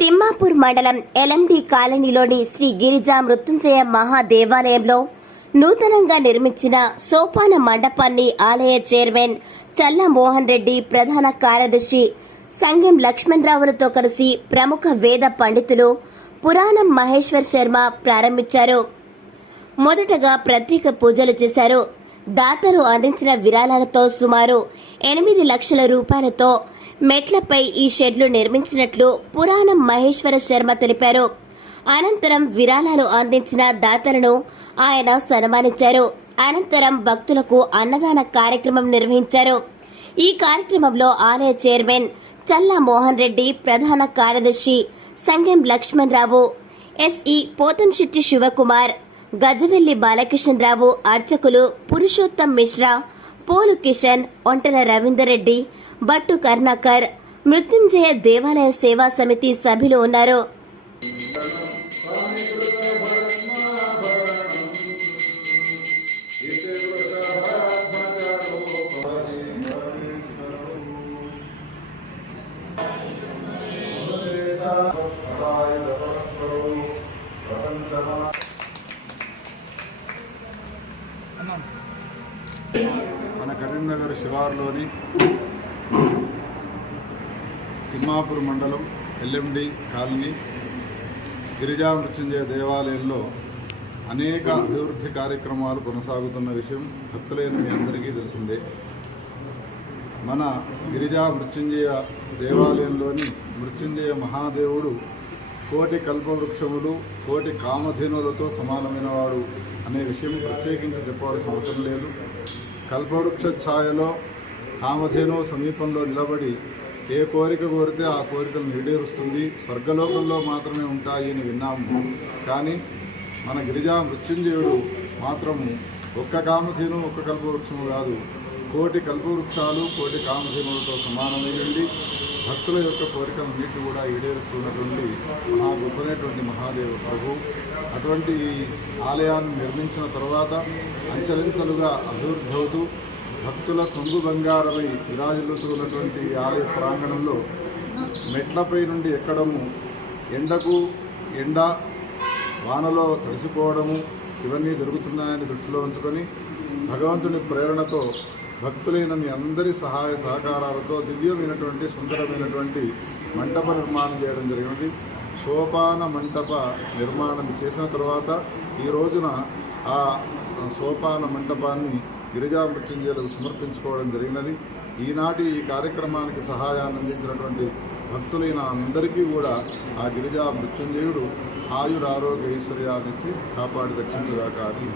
తిమ్మాపూర్ మండలం ఎల్ఎండి కాలనీలోని శ్రీ గిరిజా మృత్యుంజయ మహాదేవాలయంలో నూతనంగా నిర్మించిన సోపాన మండపాన్ని ఆలయ చైర్మన్ చల్ల మోహన్ రెడ్డి ప్రధాన కార్యదర్శి సంగం లక్ష్మణరావులతో కలిసి ప్రముఖ వేద పండితులు పురాణం మహేశ్వర్ శర్మ ప్రారంభించారు. మొదటగా ప్రత్యేక పూజలు చేశారు. దాతలు అందించిన విరాళాలతో సుమారు ఎనిమిది లక్షల రూపాయలతో మెట్లపై ఈ షెడ్లు నిర్మించినట్లు పురాణం మహేశ్వర శర్మ తెలిపారు. అనంతరం విరాళాలు అందించిన దాతలను ఆయన సన్మానించారు. అనంతరం భక్తులకు అన్నదాన కార్యక్రమం నిర్వహించారు. ఈ కార్యక్రమంలో ఆలయ చైర్మన్ చల్లా మోహన్ రెడ్డి ప్రధాన కార్యదర్శి సంగెం లక్ష్మణరావు ఎస్ఈ పోతంశెట్టి శివకుమార్ గజవెల్లి బాలకృష్ణరావు అర్చకులు పురుషోత్తం మిశ్రా పోలు కిషన్ ఒంటల రవీందర్ రెడ్డి భట్టు కర్ణాకర్ మృత్యుంజయ దేవాలయ సేవా సమితి సభ్యులు ఉన్నారు. మన కరీంనగర్ శివార్లోని తిమ్మాపూర్ మండలం ఎల్ఎండి కాలనీ గిరిజా మృత్యుంజయ దేవాలయంలో అనేక అభివృద్ధి కార్యక్రమాలు కొనసాగుతున్న విషయం భక్తులైన మీ అందరికీ తెలిసిందే. మన గిరిజా మృత్యుంజయ దేవాలయంలోని మృత్యుంజయ మహాదేవుడు కోటి కల్పవృక్షములు కోటి కామధేనులతో సమానమైనవాడు అనే విషయం ప్రత్యేకించి చెప్పవలసిన అవసరం లేదు. కల్పవృక్ష ఛాయలో కామధేను సమీపంలో నిలబడి ఏ కోరిక కోరితే ఆ కోరికను ఈడేరుస్తుంది స్వర్గలోకంలో మాత్రమే ఉంటాయి అని విన్నాము. కానీ మన గిరిజా మృత్యుంజయుడు మాత్రము ఒక్క కామధేను ఒక్క కల్పవృక్షము కాదు. కోటి కల్పవృక్షాలు కోటి కామధేనులతో సమానమైంది భక్తుల యొక్క కోరికలన్నిటి కూడా ఈడేరుస్తున్నటువంటి మహా గొప్పనేటువంటి మహాదేవ ప్రభు. అటువంటి ఈ ఆలయాన్ని నిర్మించిన తర్వాత అంచలించలుగా అభివృద్ధి అవుతూ భక్తుల కొంగు బంగారమై విరాజిల్లుతున్నటువంటి ఆలయ ప్రాంగణంలో మెట్లపై నుండి ఎక్కడము ఎండకు ఎండ వానలో తడిసిపోవడము ఇవన్నీ జరుగుతున్నాయని దృష్టిలో ఉంచుకొని భగవంతుని ప్రేరణతో భక్తులైన మీ అందరి సహాయ సహకారాలతో దివ్యమైనటువంటి సుందరమైనటువంటి మంటప నిర్మాణం చేయడం జరిగినది. సోపాన మంటప నిర్మాణం చేసిన తర్వాత ఈ రోజున ఆ సోపాన మంటపాన్ని గిరిజా మృత్యుంజయులకు సమర్పించుకోవడం జరిగినది. ఈనాటి ఈ కార్యక్రమానికి సహాయాన్ని అందించినటువంటి భక్తులైన అందరికీ కూడా ఆ గిరిజా మృత్యుంజయుడు ఆయురారోగ్య ఐశ్వర్యాన్నిచ్చి కాపాడి రక్షించగాక అని